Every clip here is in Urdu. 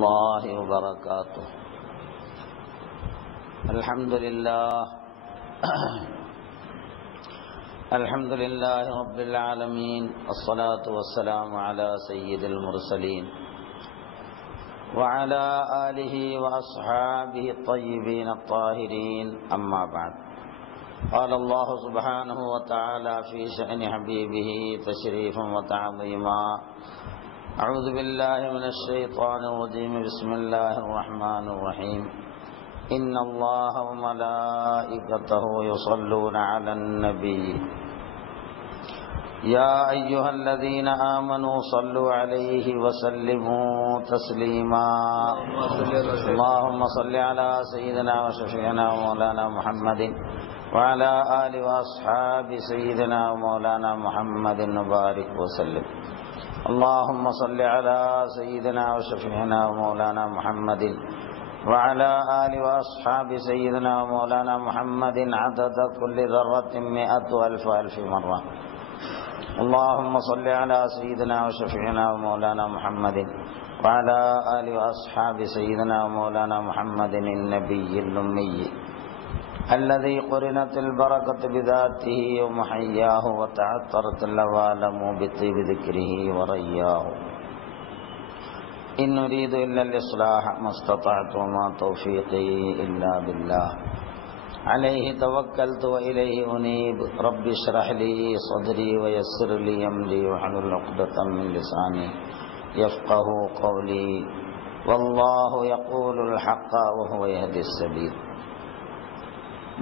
الله وبركاته. الحمد لله رب العالمين، الصلاة والسلام على سيد المرسلين وعلى آله وأصحابه الطيبين الطاهرين، أما بعد. قال الله سبحانه وتعالى في شأن حبيبه تشريفا وتعظيما: أعوذ بالله من الشيطان الرجيم، بسم الله الرحمن الرحيم. إن الله وملائكته يصلون على النبي يا أيها الذين آمنوا صلوا عليه وسلموا تسليما. اللهم صل على سيدنا وشفيعنا ومولانا محمد وعلى آل وأصحاب سيدنا ومولانا محمد وبارك وسلم. اللهم صل على سيدنا وشفيعنا ومولانا محمد وعلى آل وأصحاب سيدنا ومولانا محمد عدد كل ذرة 100,000 مرة. اللهم صل على سيدنا وشفيعنا ومولانا محمد وعلى آل وأصحاب سيدنا ومولانا محمد النبي الأمي الذي قرنت البركة بذاته ومحياه وتعطرت العوالم بطيب ذكره ورياه. إن نريد إلا الإصلاح ما استطعت وما توفيقي إلا بالله، عليه توكلت وإليه أنيب. رب اشرح لي صدري ويسر لي أمري واحلل عقدة من لساني يفقه قولي. والله يقول الحق وهو يهدي السبيل.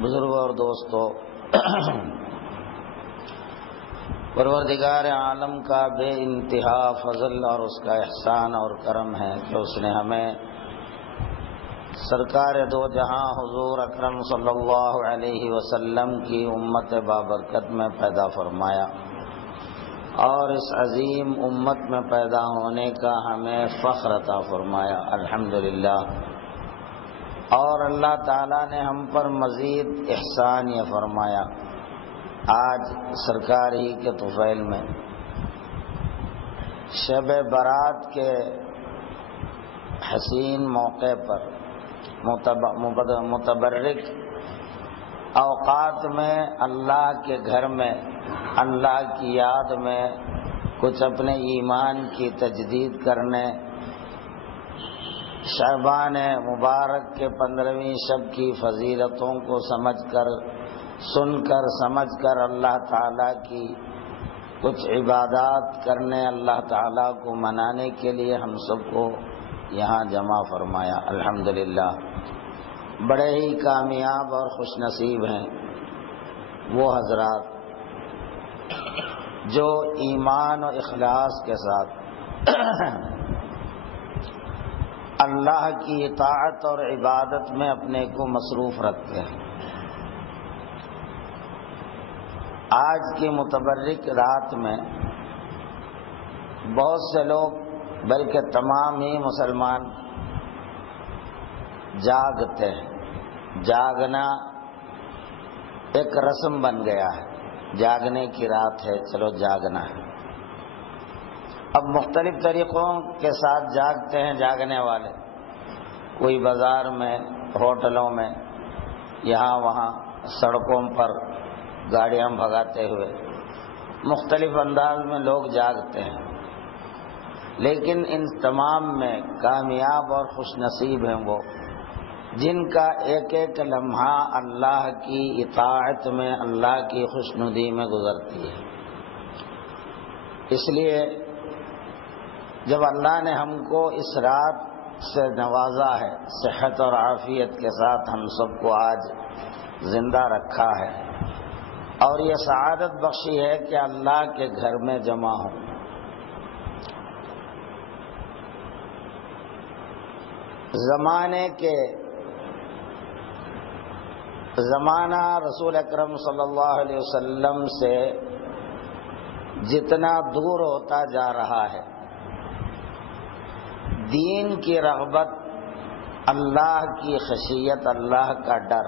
بزرگوں اور دوستو، پروردگار عالم کا بے انتہا فضل اور اس کا احسان اور کرم ہے کہ اس نے ہمیں سرکار دو جہاں حضور اکرم صلی اللہ علیہ وسلم کی امت بابرکت میں پیدا فرمایا، اور اس عظیم امت میں پیدا ہونے کا ہمیں فخر عطا فرمایا، الحمدللہ. اور اللہ تعالیٰ نے ہم پر مزید احسان یہ فرمایا. آج سرکار ہی کے طفیل میں شب برات کے حسین موقع پر متبرک اوقات میں اللہ کے گھر میں اللہ کی یاد میں کچھ اپنے ایمان کی تجدید کرنے، شعبان مبارک کے 15ویں شب کی فضیلتوں کو سمجھ کر سمجھ کر اللہ تعالیٰ کی کچھ عبادات کرنے، اللہ تعالیٰ کو منانے کے لیے ہم سب کو یہاں جمع فرمایا، الحمدللہ. بڑے ہی کامیاب اور خوش نصیب ہیں وہ حضرات جو ایمان و اخلاص کے ساتھ اللہ کی اطاعت اور عبادت میں اپنے کو مصروف رکھتے ہیں. آج کی متبرک رات میں بہت سے لوگ بلکہ تمام ہی مسلمان جاگتے ہیں. جاگنا ایک رسم بن گیا ہے، جاگنے کی رات ہے، چلو جاگنا ہے. اب مختلف طریقوں کے ساتھ جاگتے ہیں جاگنے والے، کوئی بازار میں، ہوٹلوں میں، یہاں وہاں سڑکوں پر گاڑیاں بھگاتے ہوئے مختلف انداز میں لوگ جاگتے ہیں. لیکن ان تمام میں کامیاب اور خوش نصیب ہیں وہ جن کا ایک ایک لمحہ اللہ کی اطاعت میں، اللہ کی خوشنودی میں گزرتی ہے. اس لیے جب اللہ نے ہم کو اس رات سے نوازا ہے، صحت اور عافیت کے ساتھ ہم سب کو آج زندہ رکھا ہے اور یہ سعادت بخشی ہے کہ اللہ کے گھر میں جمع ہوں. زمانہ رسول اکرم صلی اللہ علیہ وسلم سے جتنا دور ہوتا جا رہا ہے، دین کی رغبت، اللہ کی خشیت، اللہ کا ڈر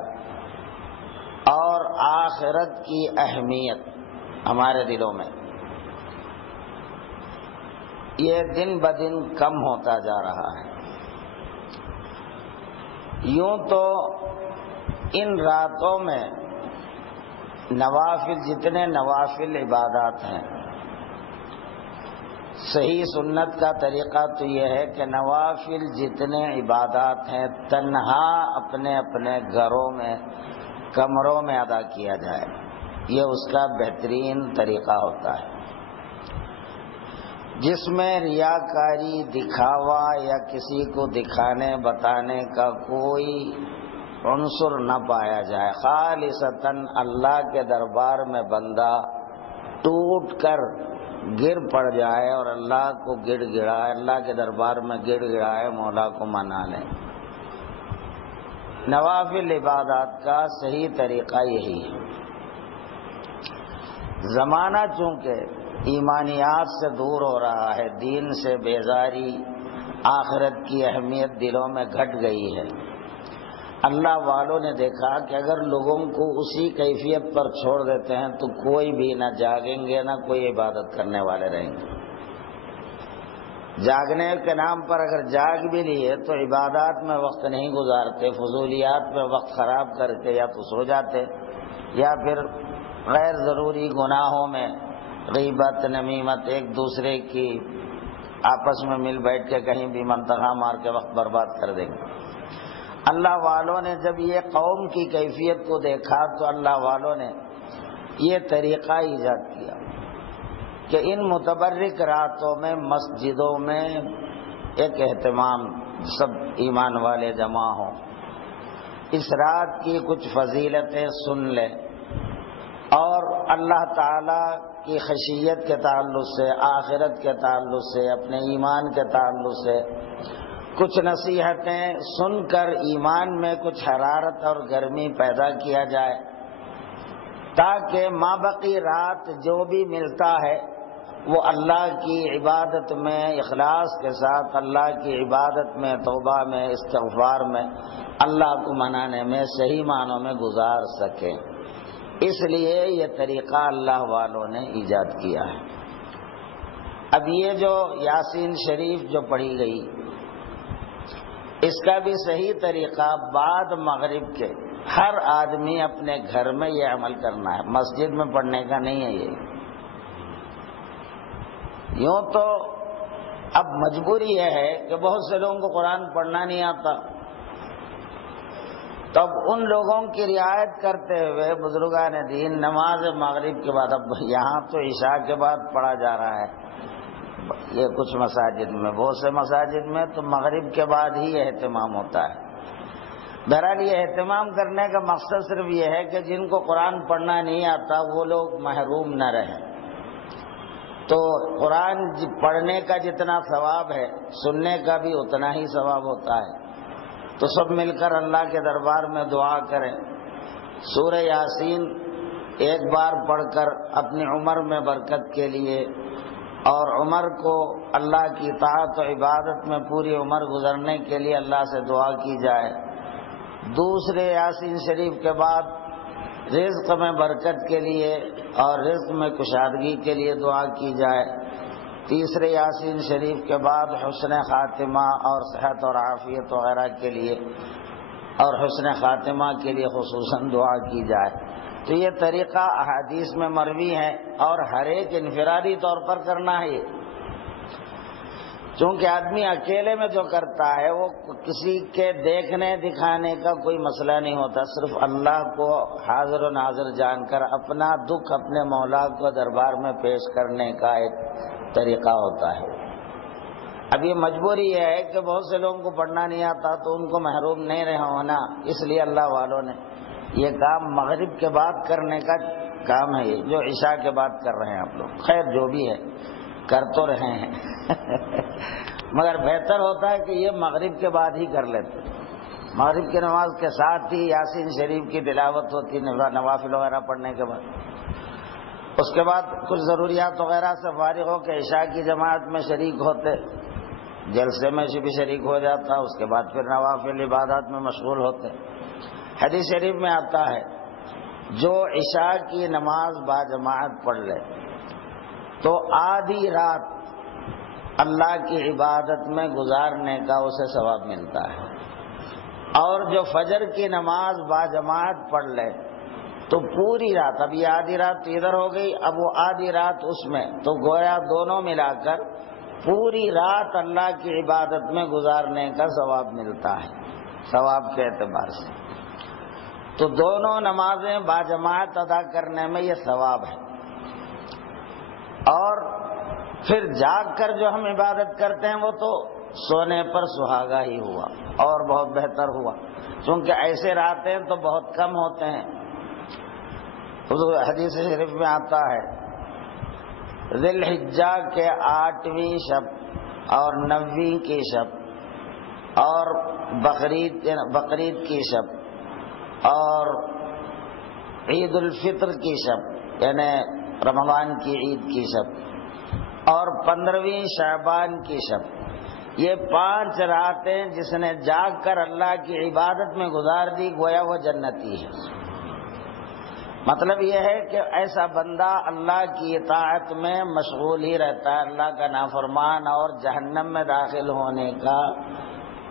اور آخرت کی اہمیت ہمارے دلوں میں یہ دن بدن کم ہوتا جا رہا ہے. یوں تو ان راتوں میں نوافل، جتنے نوافل عبادات ہیں، صحیح سنت کا طریقہ تو یہ ہے کہ نوافل جتنے عبادات ہیں تنہا اپنے اپنے گھروں میں، کمروں میں ادا کیا جائے، یہ اس کا بہترین طریقہ ہوتا ہے، جس میں ریاکاری، دکھاوا یا کسی کو دکھانے بتانے کا کوئی عنصر نہ پایا جائے، خالصتاً اللہ کے دربار میں بندہ ٹوٹ کر گر پڑ جائے اور اللہ کو گڑ گڑائے، اللہ کے دربار میں گڑ گڑائے، مولا کو منا لے۔ نوافل عبادات کا صحیح طریقہ یہی ہے۔ زمانہ چونکہ ایمانیات سے دور ہو رہا ہے، دین سے بیزاری، آخرت کی اہمیت دلوں میں گھٹ گئی ہے، اللہ والوں نے دیکھا کہ اگر لوگوں کو اسی کیفیت پر چھوڑ دیتے ہیں تو کوئی بھی نہ جاگیں گے، نہ کوئی عبادت کرنے والے رہیں گے۔ جاگنے کے نام پر اگر جاگ بھی لیے تو عبادات میں وقت نہیں گزارتے، فضولیات میں وقت خراب کر کے یا تو سو جاتے یا پھر غیر ضروری گناہوں میں، غیبت، نمیمت، ایک دوسرے کی آپس میں مل بیٹھ کے کہیں بھی منتہا مار کے وقت برباد کر دیں گے۔ اللہ والوں نے جب یہ قوم کی کیفیت کو دیکھا تو اللہ والوں نے یہ طریقہ ایجاد کیا کہ ان متبرک راتوں میں مسجدوں میں ایک اہتمام، سب ایمان والے جمع ہوں، اس رات کی کچھ فضیلتیں سن لیں اور اللہ تعالی کی خشیت کے تعلق سے، آخرت کے تعلق سے، اپنے ایمان کے تعلق سے کچھ نصیحتیں سن کر ایمان میں کچھ حرارت اور گرمی پیدا کیا جائے، تاکہ مابقی رات جو بھی ملتا ہے وہ اللہ کی عبادت میں اخلاص کے ساتھ، اللہ کی عبادت میں، توبہ میں، استغفار میں، اللہ کو منانے میں صحیح معنوں میں گزار سکیں۔ اس لیے یہ طریقہ اللہ والوں نے ایجاد کیا ہے۔ اب یہ جو یاسین شریف جو پڑھی گئی، اس کا بھی صحیح طریقہ بعد مغرب کے ہر آدمی اپنے گھر میں یہ عمل کرنا ہے، مسجد میں پڑھنے کا نہیں ہے۔ یہ یوں تو اب مجبوری یہ ہے کہ بہت سے لوگوں کو قرآن پڑھنا نہیں آتا، تو اب ان لوگوں کی رعایت کرتے ہوئے بزرگان دین نماز مغرب کے بعد، اب یہاں تو عشاء کے بعد پڑھا جا رہا ہے یہ کچھ مساجد میں، بہت سے مساجد میں تو مغرب کے بعد ہی اہتمام ہوتا ہے۔ بہرحال یہ اہتمام کرنے کا مقصد صرف یہ ہے کہ جن کو قرآن پڑھنا نہیں آتا وہ لوگ محروم نہ رہیں۔ تو قرآن پڑھنے کا جتنا ثواب ہے، سننے کا بھی اتنا ہی ثواب ہوتا ہے۔ تو سب مل کر اللہ کے دربار میں دعا کریں، سورہ یاسین ایک بار پڑھ کر اپنی عمر میں برکت کے لیے اور عمر کو اللہ کی اطاعت و عبادت میں پوری عمر گزرنے کے لیے اللہ سے دعا کی جائے۔ دوسرے یاسین شریف کے بعد رزق میں برکت کے لیے اور رزق میں کشادگی کے لیے دعا کی جائے۔ تیسرے یاسین شریف کے بعد حسن خاتمہ اور صحت اور عافیت وغیرہ کے لیے اور حسن خاتمہ کے لیے خصوصاً دعا کی جائے۔ تو یہ طریقہ احادیث میں مروی ہے اور ہر ایک انفرادی طور پر کرنا ہے یہ، چونکہ آدمی اکیلے میں جو کرتا ہے وہ کسی کے دیکھنے دکھانے کا کوئی مسئلہ نہیں ہوتا، صرف اللہ کو حاضر و ناظر جان کر اپنا دکھ اپنے مولا کو دربار میں پیش کرنے کا ایک طریقہ ہوتا ہے۔ اب یہ مجبوری یہ ہے کہ بہت سے لوگوں کو پڑھنا نہیں آتا تو ان کو محروم نہیں رہا ہونا، اس لیے اللہ والوں نے یہ کام مغرب کے بعد کرنے کا کام ہے، یہ جو عشاء کے بعد کر رہے ہیں آپ لوگ، خیر جو بھی ہے کر تو رہے ہیں مگر بہتر ہوتا ہے کہ یہ مغرب کے بعد ہی کر لیتے، مغرب کی نماز کے ساتھ ہی یاسین شریف کی تلاوت ہوتی نوافل وغیرہ پڑھنے کے بعد، اس کے بعد کچھ ضروریات وغیرہ سے فارغ ہو کے عشاء کی جماعت میں شریک ہوتے، جلسے میں بھی شریک ہو جاتا، اس کے بعد پھر نوافل عبادات میں مشغول ہوتے۔ حدیث شریف میں آتا ہے جو عشاء کی نماز باجماعت پڑھ لے تو آدھی رات اللہ کی عبادت میں گزارنے کا اسے ثواب ملتا ہے، اور جو فجر کی نماز باجماعت پڑھ لے تو پوری رات، اب یہ آدھی رات تو ادھر ہو گئی، اب وہ آدھی رات اس میں، تو گویا دونوں ملا کر پوری رات اللہ کی عبادت میں گزارنے کا ثواب ملتا ہے، ثواب کے اعتبار سے۔ تو دونوں نمازیں باجماعت ادا کرنے میں یہ ثواب ہے۔ اور پھر جاگ کر جو ہم عبادت کرتے ہیں وہ تو سونے پر سہاگا ہی ہوا اور بہت بہتر ہوا، چونکہ ایسے راتیں تو بہت کم ہوتے ہیں۔ حدیث شریف میں آتا ہے ذی الحجہ کے 8ویں شب اور 9ویں کی شب اور بقرعید کی شب اور عید الفطر کی شب یعنی رمضان کی عید کی شب اور 15ویں شعبان کی شب، یہ 5 راتیں جس نے جاگ کر اللہ کی عبادت میں گزار دی گویا وہ جنتی ہے۔ مطلب یہ ہے کہ ایسا بندہ اللہ کی اطاعت میں مشغول ہی رہتا ہے، اللہ کا نافرمان، اور جہنم میں داخل ہونے کا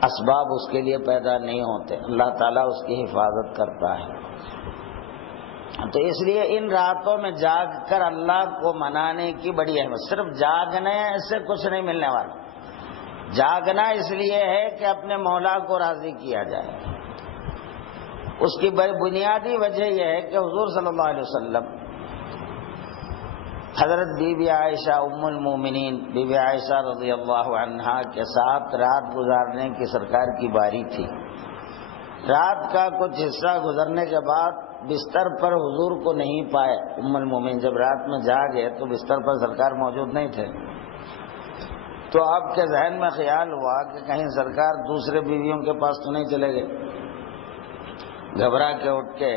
اسباب اس کے لیے پیدا نہیں ہوتے، اللہ تعالیٰ اس کی حفاظت کرتا ہے۔ تو اس لیے ان راتوں میں جاگ کر اللہ کو منانے کی بڑی اہمیت، صرف جاگنے سے کچھ نہیں ملنے والا، جاگنا اس لیے ہے کہ اپنے مولا کو راضی کیا جائے۔ اس کی بنیادی وجہ یہ ہے کہ حضور صلی اللہ علیہ وسلم حضرت بی بی عائشہ ام المومنین بی بی عائشہ رضی اللہ عنہا کے ساتھ رات گزارنے کی سرکار کی باری تھی۔ رات کا کچھ حصہ گزرنے کے بعد بستر پر حضور کو نہیں پائے ام المومنین، جب رات میں جاگے تو بستر پر سرکار موجود نہیں تھے، تو آپ کے ذہن میں خیال ہوا کہ کہیں سرکار دوسرے بیویوں کے پاس تو نہیں چلے گئے۔ گھبرا کے اٹھ کے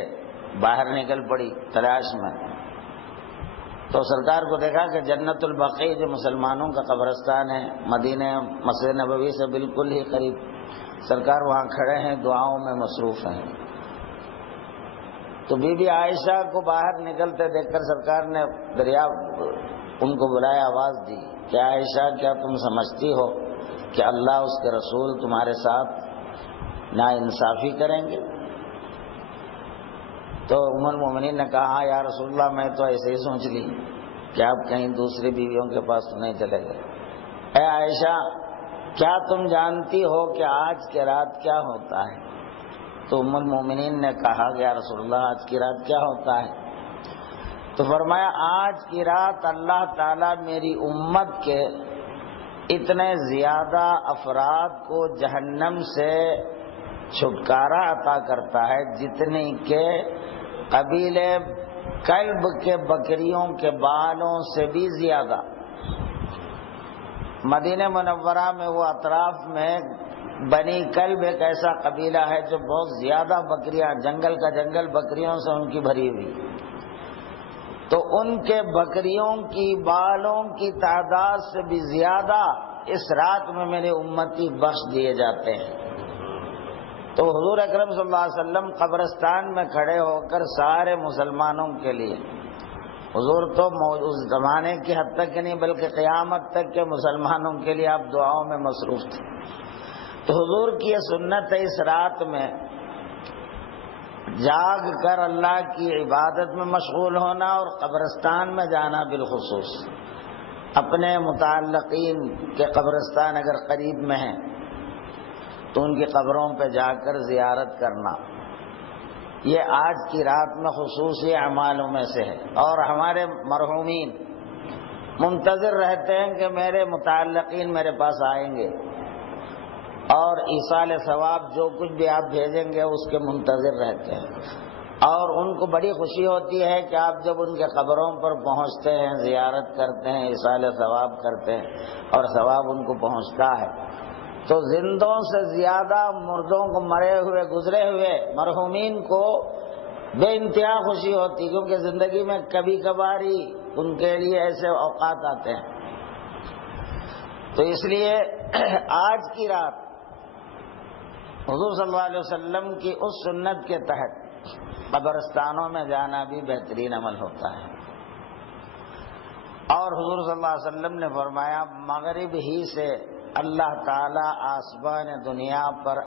باہر نکل پڑی تلاش میں، تو سرکار کو دیکھا کہ جنت البقیع جو مسلمانوں کا قبرستان ہے مدینہ مسجد نبوی سے بالکل ہی قریب، سرکار وہاں کھڑے ہیں دعاؤں میں مصروف ہیں۔ تو بی بی عائشہ کو باہر نکلتے دیکھ کر سرکار نے ان کو بلایا، آواز دی کہ عائشہ کیا تم سمجھتی ہو کہ اللہ اس کے رسول تمہارے ساتھ ناانصافی کریں گے؟ تو ام المومنین نے کہا ہاں یا رسول اللہ میں تو ایسے ہی سوچ لی کہ آپ کہیں دوسری بیویوں کے پاس تو نہیں چلے گئے۔ اے عائشہ کیا تم جانتی ہو کہ آج کی رات کیا ہوتا ہے؟ تو ام المومنین نے کہا کہ یا رسول اللہ آج کی رات کیا ہوتا ہے؟ تو فرمایا آج کی رات اللہ تعالیٰ میری امت کے اتنے زیادہ افراد کو جہنم سے چھٹکارا عطا کرتا ہے جتنی کہ قبیلے کلب کے بکریوں کے بالوں سے بھی زیادہ۔ مدینہ منورہ میں وہ اطراف میں بنی کلب ایک ایسا قبیلہ ہے جو بہت زیادہ بکریاں، جنگل کا جنگل بکریوں سے ان کی بھری ہوئی، تو ان کے بکریوں کی بالوں کی تعداد سے بھی زیادہ اس رات میں میرے امتی بخش دیے جاتے ہیں۔ تو حضور اکرم صلی اللہ علیہ وسلم قبرستان میں کھڑے ہو کر سارے مسلمانوں کے لیے، حضور تو اس زمانے کی حد تک نہیں بلکہ قیامت تک کے مسلمانوں کے لیے آپ دعاؤں میں مصروف تھے۔ تو حضور کی یہ سنت ہے اس رات میں جاگ کر اللہ کی عبادت میں مشغول ہونا اور قبرستان میں جانا، بالخصوص اپنے متعلقین کے قبرستان اگر قریب میں ہیں تو ان کی قبروں پہ جا کر زیارت کرنا، یہ آج کی رات میں خصوصی اعمالوں میں سے ہے۔ اور ہمارے مرحومین منتظر رہتے ہیں کہ میرے متعلقین میرے پاس آئیں گے، اور ایصال ثواب جو کچھ بھی آپ بھیجیں گے اس کے منتظر رہتے ہیں، اور ان کو بڑی خوشی ہوتی ہے کہ آپ جب ان کے قبروں پر پہنچتے ہیں، زیارت کرتے ہیں، ایصال ثواب کرتے ہیں اور ثواب ان کو پہنچتا ہے، تو زندوں سے زیادہ مردوں کو، مرے ہوئے گزرے ہوئے مرحومین کو بے انتہا خوشی ہوتی، کیونکہ زندگی میں کبھی کبھار ہی ان کے لیے ایسے اوقات آتے ہیں۔ تو اس لیے آج کی رات حضور صلی اللہ علیہ وسلم کی اس سنت کے تحت قبرستانوں میں جانا بھی بہترین عمل ہوتا ہے۔ اور حضور صلی اللہ علیہ وسلم نے فرمایا مغرب ہی سے اللہ تعالیٰ آسمان دنیا پر